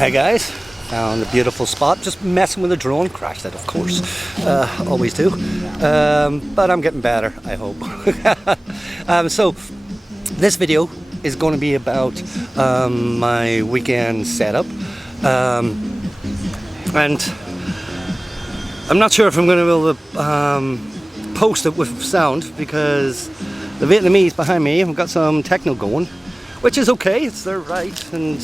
Hey guys, found a beautiful spot, just messing with the drone, crashed it of course, always do, but I'm getting better, I hope. So this video is going to be about my weekend setup, and I'm not sure if I'm going to be able to post it with sound because the Vietnamese behind me have got some techno going, which is okay, it's their right, and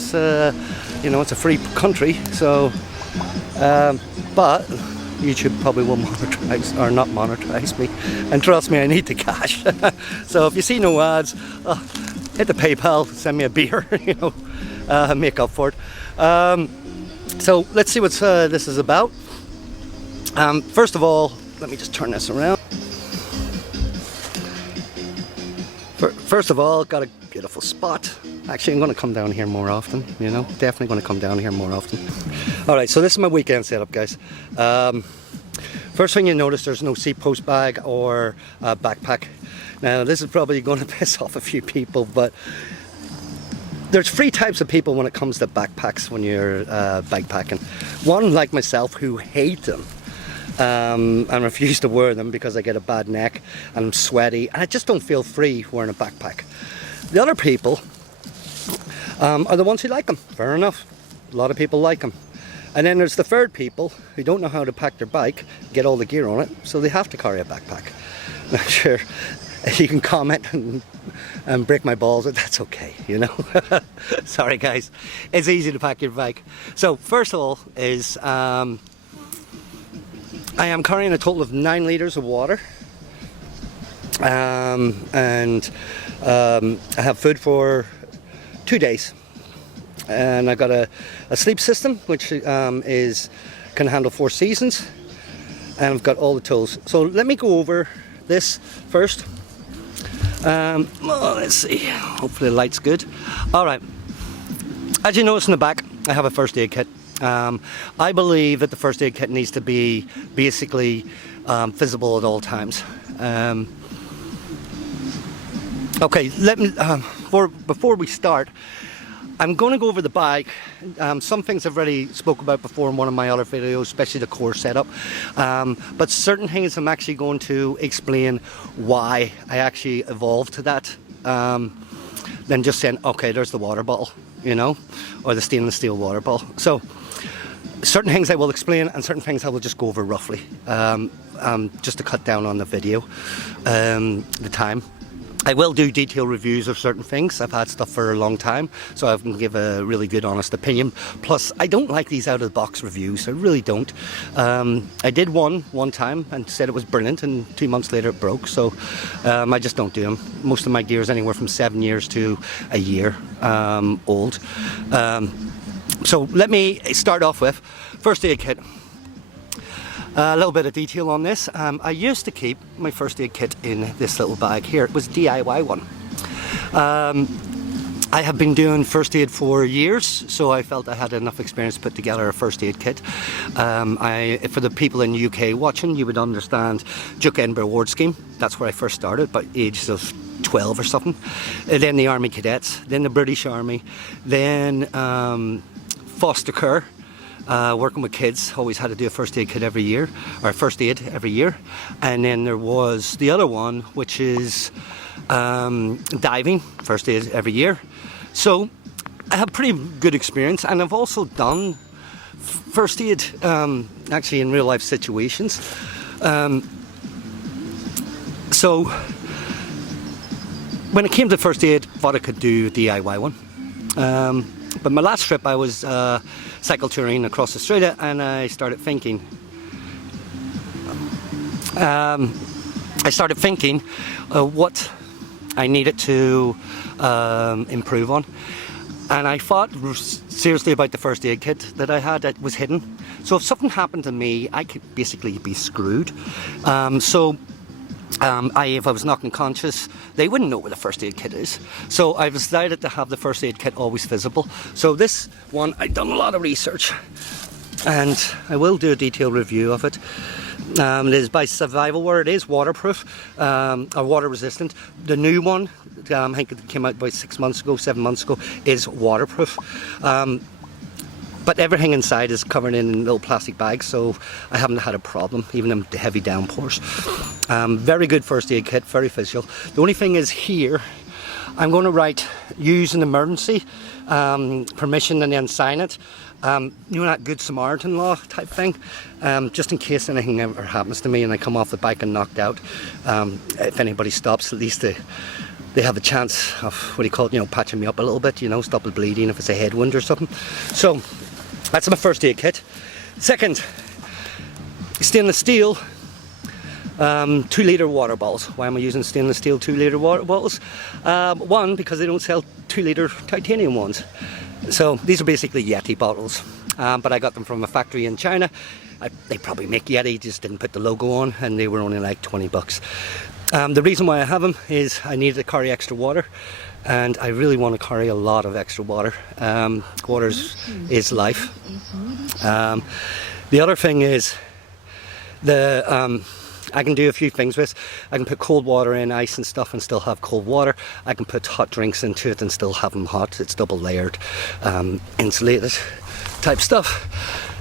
you know, it's a free country, so but YouTube probably will monetize or not monetize me, and trust me, I need the cash. So if you see no ads, hit the PayPal, send me a beer, you know, make up for it. So let's see what this is about. First of all, let me just turn this around. First of all, got a beautiful spot. Actually, I'm going to come down here more often, you know, definitely going to come down here more often. Alright, so this is my weekend setup, guys. First thing you notice, there's no seat post bag or backpack. Now, this is probably going to piss off a few people, but there's three types of people when it comes to backpacks when you're bikepacking. One, like myself, who hate them. And refuse to wear them because I get a bad neck and I'm sweaty and I just don't feel free wearing a backpack. The other people are the ones who like them. Fair enough, a lot of people like them. And then there's the third people who don't know how to pack their bike, get all the gear on it, so they have to carry a backpack. I'm sure you can comment and break my balls, but that's okay, you know. Sorry guys, it's easy to pack your bike. So first of all is I am carrying a total of 9 litres of water, and I have food for 2 days, and I got a sleep system which can handle 4 seasons, and I've got all the tools. So let me go over this first. Well, let's see, hopefully the light's good. Alright, as you notice in the back, I have a first aid kit. I believe that the first aid kit needs to be basically visible at all times. Okay, let me before we start, I'm going to go over the bike. Some things I've already spoke about before in one of my other videos, especially the core setup, but certain things I'm actually going to explain why I actually evolved to that, than just saying, okay, there's the water bottle, you know, or the stainless steel water bottle. So certain things I will explain and certain things I will just go over roughly, just to cut down on the video, the time. I will do detailed reviews of certain things. I've had stuff for a long time, so I can give a really good honest opinion. Plus, I don't like these out of the box reviews, I really don't. I did one time and said it was brilliant, and 2 months later it broke, so I just don't do them. Most of my gear is anywhere from 7 years to a year old. So let me start off with first aid kit. A little bit of detail on this. I used to keep my first aid kit in this little bag here. It was a DIY one. I have been doing first aid for years, so I felt I had enough experience to put together a first aid kit. For the people in the UK watching, you would understand Duke Edinburgh Award Scheme. That's where I first started, by ages of 12 or something. And then the Army Cadets, then the British Army, then foster care. Working with kids, always had to do a first aid kit every year, or first aid every year. And then there was the other one, which is diving, first aid every year. So I have pretty good experience, and I've also done first aid actually in real life situations. So when it came to first aid, I thought I could do a DIY one. But my last trip I was cycletouring across Australia, and I started thinking what I needed to improve on, and I thought seriously about the first aid kit that I had that was hidden. So if something happened to me, I could basically be screwed. If I was knocked unconscious, they wouldn't know where the first aid kit is. So I've decided to have the first aid kit always visible. So this one, I've done a lot of research, and I will do a detailed review of it. It is by Survivalware. It is waterproof, or water resistant. The new one, I think it came out about 6 months ago, 7 months ago, is waterproof. but everything inside is covered in little plastic bags, so I haven't had a problem, even in the heavy downpours. Very good first aid kit, very visual. The only thing is here, I'm going to write use an emergency permission and then sign it. You know, that Good Samaritan law type thing, just in case anything ever happens to me and I come off the bike and knocked out. If anybody stops, at least they have a chance of, what do you call it, you know, patching me up a little bit, you know, stop the bleeding if it's a head wound or something. So that's my first aid kit. Second, stainless steel 2-litre water bottles. Why am I using stainless steel 2-litre water bottles? One, because they don't sell 2-litre titanium ones. So these are basically Yeti bottles, but I got them from a factory in China. They probably make Yeti, just didn't put the logo on, and they were only like 20 bucks. The reason why I have them is I needed to carry extra water, and I really want to carry a lot of extra water. Water is life. The other thing is I can do a few things with. I can put cold water in, ice and stuff, and still have cold water. I can put hot drinks into it and still have them hot. It's double layered, insulated type stuff.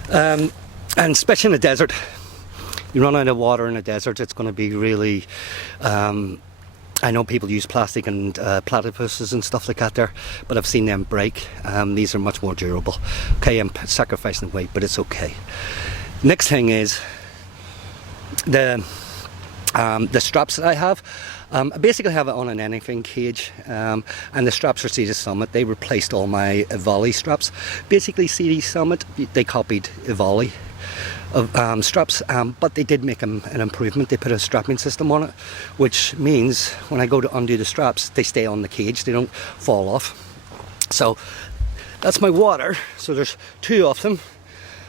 And especially in the desert, you run out of water in the desert, it's going to be really... I know people use plastic and platypuses and stuff like that there, but I've seen them break. These are much more durable. Okay, I'm sacrificing weight, but it's okay. Next thing is the straps that I have. I basically have it on an anything cage, and the straps are Sea to Summit. They replaced all my Volley straps. Basically, Sea to Summit, they copied Volley straps, but they did make an improvement. They put a strapping system on it, which means when I go to undo the straps, they stay on the cage, they don't fall off. So that's my water. So there's 2 of them,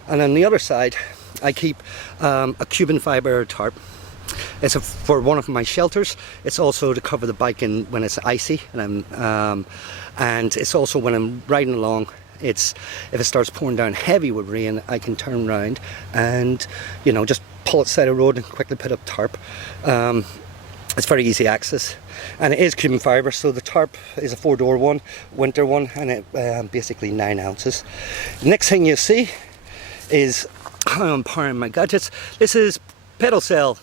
and on the other side I keep a Cuban fibre tarp. It's for one of my shelters. It's also to cover the bike when it's icy, and it's also when I'm riding along. If it starts pouring down heavy with rain, I can turn around and, you know, just pull it side of the road and quickly put up tarp. It's very easy access, and it is Cuban fibre. So the tarp is a 4-door one, winter one, and it basically 9 ounces. Next thing you see is how I'm powering my gadgets. This is pedal cell.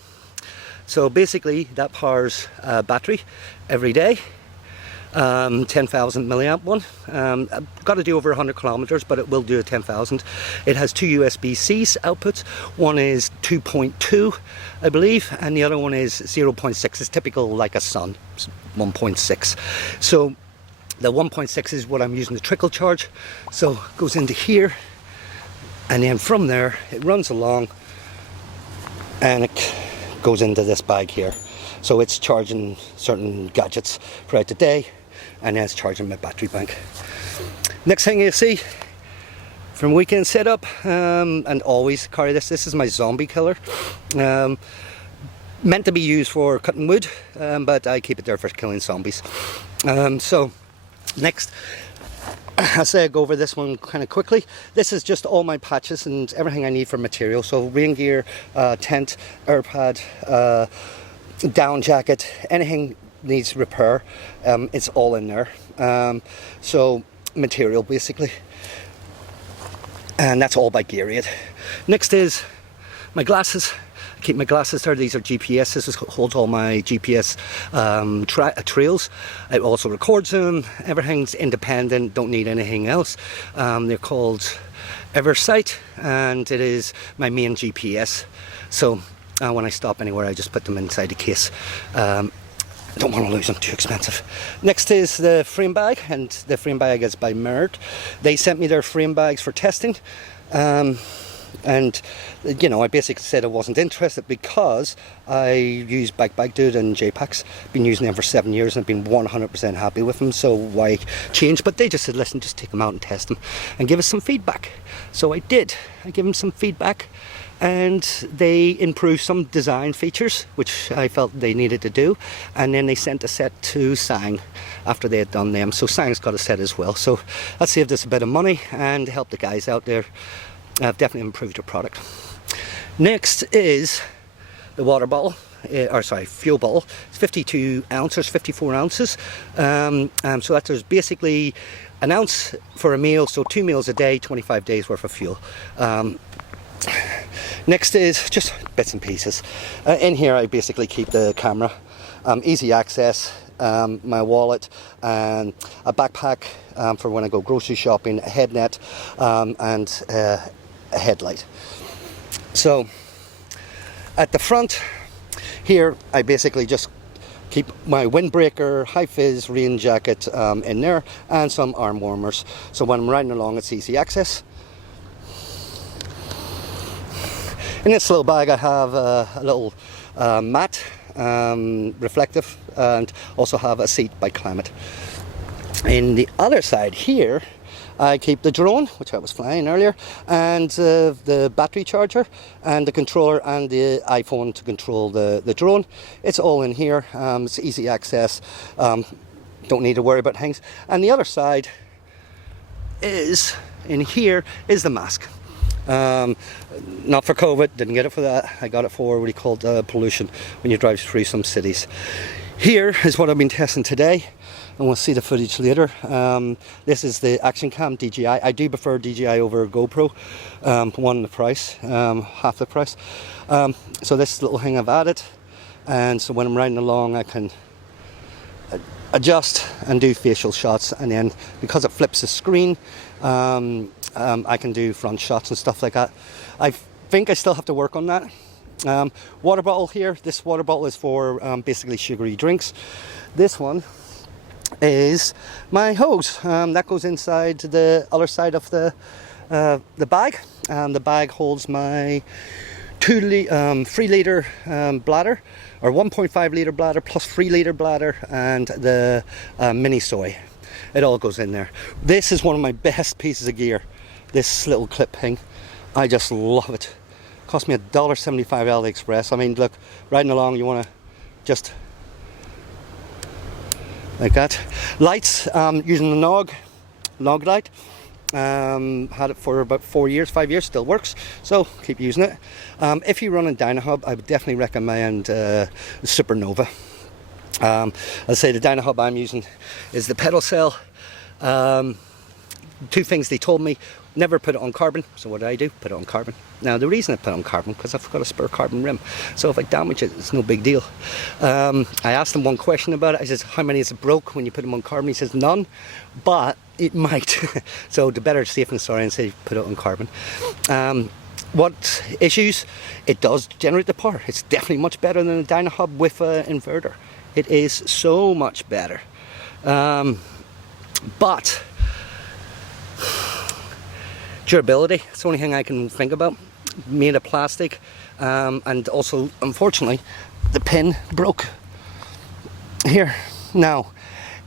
So basically that powers a battery every day. 10,000 milliamp one. I've got to do over 100 kilometers, but it will do a 10,000. It has 2 USB-C outputs. One is 2.2, I believe, and the other one is 0.6. It's typical like a Sun, 1.6. So the 1.6 is what I'm using to trickle charge. So it goes into here, and then from there it runs along and it goes into this bag here. So it's charging certain gadgets throughout the day, and then it's charging my battery bank. Next thing you see from weekend setup, and always carry this. This is my zombie killer. Meant to be used for cutting wood, but I keep it there for killing zombies. So next, I say I go over this one kind of quickly. This is just all my patches and everything I need for material. So rain gear, tent, air pad, down jacket, anything needs repair, it's all in there. So material basically, and that's all by Geariad. Next is my glasses. I keep my glasses there. These are GPS. This holds all my GPS trails. It also records them. Everything's independent, don't need anything else. They're called Eversight, and it is my main GPS. So when I stop anywhere, I just put them inside the case. I don't want to lose them, too expensive. Next is the frame bag, and the frame bag is by Mert. They sent me their frame bags for testing, and you know, I basically said I wasn't interested because I use Bike Dude and J-Packs. Been using them for 7 years and I've been 100% happy with them, so why change? But they just said, listen, just take them out and test them and give us some feedback. So I did. I gave them some feedback, and they improved some design features which I felt they needed to do, and then they sent a set to Sang after they had done them. So Sang's got a set as well, so that saved us a bit of money and helped the guys out there. I've definitely improved the product. Next is the water bottle. fuel bottle. It's 52 ounces, 54 ounces. So that there's basically an ounce for a meal, so 2 meals a day, 25 days worth of fuel. Next is just bits and pieces. In here I basically keep the camera, easy access, my wallet, and a backpack for when I go grocery shopping, a head net, and a headlight. So at the front here I basically just keep my windbreaker, high-vis rain jacket in there, and some arm warmers. So when I'm riding along, it's easy access. In this little bag I have a little mat, reflective, and also have a seat by Climate. In the other side here I keep the drone, which I was flying earlier, and the battery charger, and the controller, and the iPhone to control the drone. It's all in here. It's easy access. Don't need to worry about things. And the other side is, in here, is the mask. Not for COVID, didn't get it for that. I got it for what he called pollution when you drive through some cities. Here is what I've been testing today, and we'll see the footage later. This is the Action Cam DJI. I do prefer DJI over GoPro. One the price, half the price. So this little thing I've added, and so when I'm riding along I can adjust and do facial shots, and then because it flips the screen, I can do front shots and stuff like that. I think I still have to work on that. Water bottle here. This water bottle is for basically sugary drinks. This one is my hose. That goes inside the other side of the bag. The bag holds my 3 litre bladder, or 1.5 litre bladder plus 3 litre bladder, and the mini soy. It all goes in there. This is one of my best pieces of gear. This little clip thing, I just love it. Cost me $1.75 AliExpress. I mean, look, riding along, you want to just like that. Lights, using the Nog light. Had it for about 5 years, still works, so keep using it. If you run a Dynahub, I would definitely recommend Supernova. I'll say the Dynahub I'm using is the pedal cell. 2 things they told me: never put it on carbon. So what do? Put it on carbon. Now the reason I put it on carbon, because I've got a spare carbon rim, so if I damage it, it's no big deal. I asked him one question about it. I says, how many is it broke when you put them on carbon? He says none, but it might. So the better safe than sorry, and say put it on carbon. What issues? It does generate the power. It's definitely much better than a Dynahub with an inverter. It is so much better. But durability, it's the only thing I can think about. Made of plastic, and also, unfortunately, the pin broke here. Now,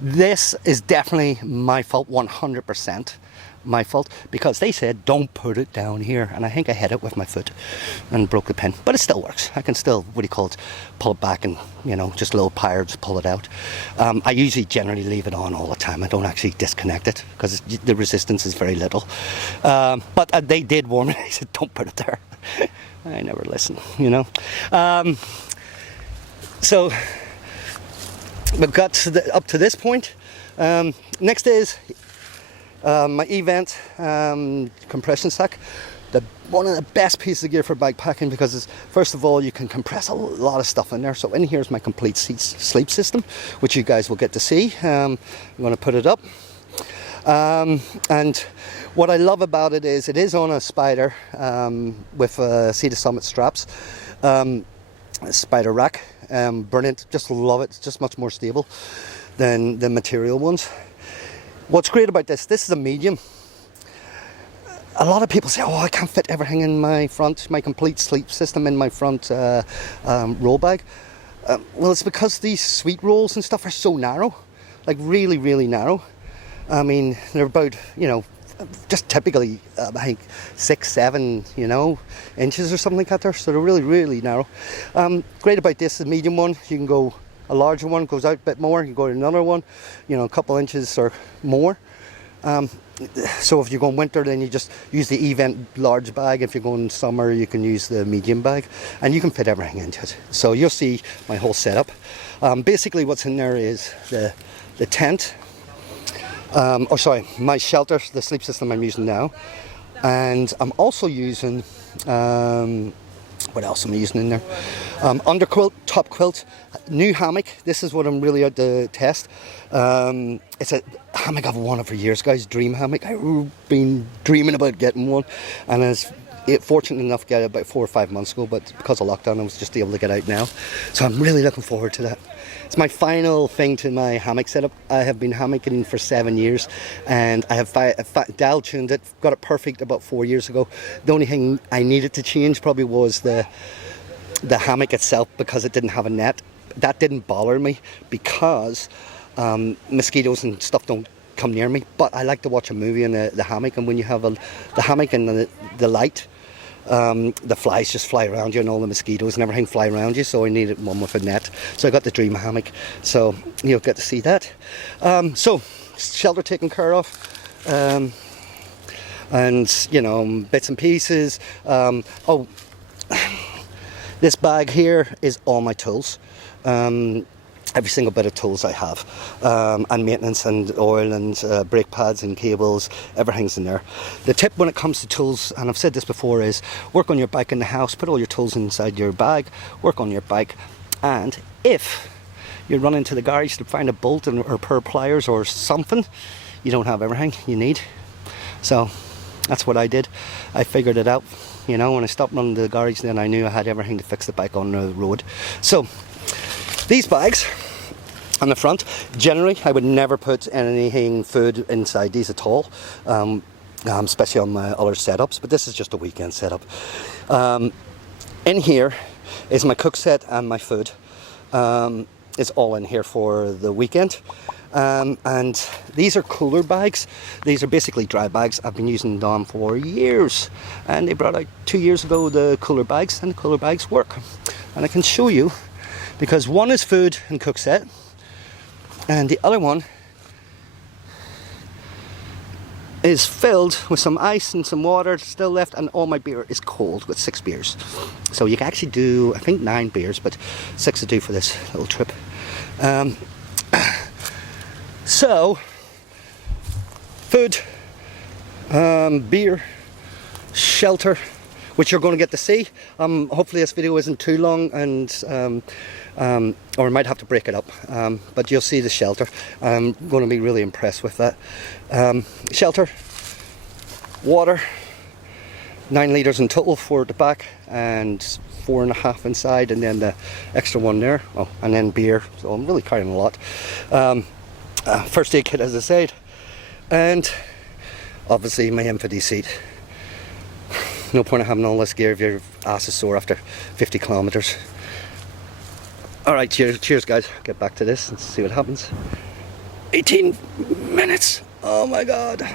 this is definitely my fault, 100% my fault, because they said don't put it down here, and I think I hit it with my foot and broke the pin, but it still works. I can still, pull it back, and just little pliers pull it out. I usually generally leave it on all the time. I don't actually disconnect it because the resistance is very little, but they did warn me. They said don't put it there. I never listen, so we've got up to this point. Next is my event compression sack. One of the best pieces of gear for bikepacking, because it's, first of all, you can compress a lot of stuff in there. So in here is my complete sleep system, which you guys will get to see. I'm going to put it up. And what I love about it is on a Spider with Sea to Summit straps. A Spider rack. Brilliant. Just love it. It's just much more stable than the material ones. What's great about this is a medium. A lot of people say, oh, I can't fit everything in my complete sleep system in my front roll bag. Well, it's because these suite rolls and stuff are so narrow, like really, really narrow. I mean, they're about, just typically, I think 6-7, inches or something like that there. So they're really, really narrow. Great about this, the medium one, you can go, a larger one goes out a bit more, you can go to another one, a couple inches or more. so if you're going winter, then you just use the event large bag. If you're going summer, you can use the medium bag, and you can fit everything into it. So you'll see my whole setup. Basically what's in there is the tent, my shelter, the sleep system I'm using now, and I'm also using, what else am I using in there? Underquilt, top quilt, new hammock. This is what I'm really out to test. It's a hammock I've wanted for years, guys. Dream hammock. I've been dreaming about getting one, and I was fortunate enough to get it about 4 or 5 months ago, but because of lockdown I was just able to get out now. So I'm really looking forward to that. It's my final thing to my hammock setup. I have been hammocking for 7 years, and I have dial tuned it, got it perfect about 4 years ago. The only thing I needed to change probably was the hammock itself, because it didn't have a net. That didn't bother me because mosquitoes and stuff don't come near me, but I like to watch a movie in the hammock, and when you have the hammock and the light, the flies just fly around you, and all the mosquitoes and everything fly around you, so I needed one with a net. So I got the dream hammock, so you'll get to see that. So shelter taken care of, and you know, bits and pieces. This bag here is all my tools. Every single bit of tools I have, and maintenance and oil and brake pads and cables, everything's in there. The tip when it comes to tools, and I've said this before, is work on your bike in the house, put all your tools inside your bag, work on your bike, and if you run into the garage to find a bolt or a pair of pliers or something, you don't have everything you need. So that's what I did. I figured it out. You know, when I stopped running to the garage, then I knew I had everything to fix the bike on the road. So these bags on the front, generally I would never put anything food inside these at all, especially on my other setups, but this is just a weekend setup. In here is my cook set and my food. It's all in here for the weekend. And these are cooler bags. These are basically dry bags. I've been using them for years, and they brought out 2 years ago the cooler bags, and the cooler bags work. And I can show you, because one is food and cook set, and the other one is filled with some ice and some water still left, and all my beer is cold with 6 beers. So you can actually do, I think, 9 beers, but 6 to do for this little trip. So food, beer, shelter, which you're going to get to see. Hopefully this video isn't too long, and or I might have to break it up, but you'll see the shelter. I'm going to be really impressed with that. Shelter, water, 9 litres in total, 4 at the back and 4.5 inside, and then the extra one there. Oh, and then beer, so I'm really carrying a lot. First aid kit, as I said, and obviously my M50 seat. No point in having all this gear if your ass is sore after 50 kilometers. Alright, cheers guys. Get back to this and see what happens. 18 minutes. Oh my god.